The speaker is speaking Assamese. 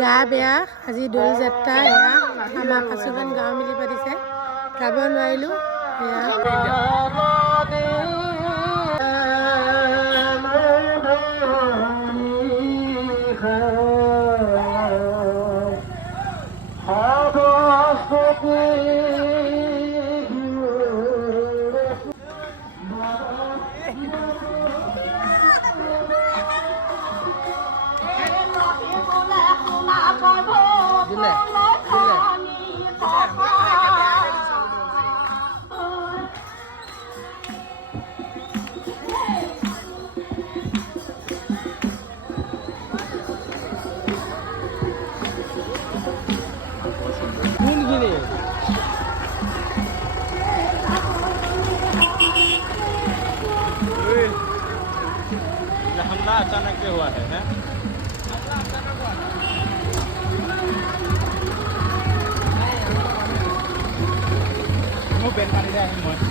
গা বেয়া আজি দৌল যাত্ৰা এয়া আমাৰ পাঁচোখন গাঁও মিলি পাতিছে গাব নোৱাৰিলোঁ हमला अचानक से हुआ है वो बेन पानी दे हम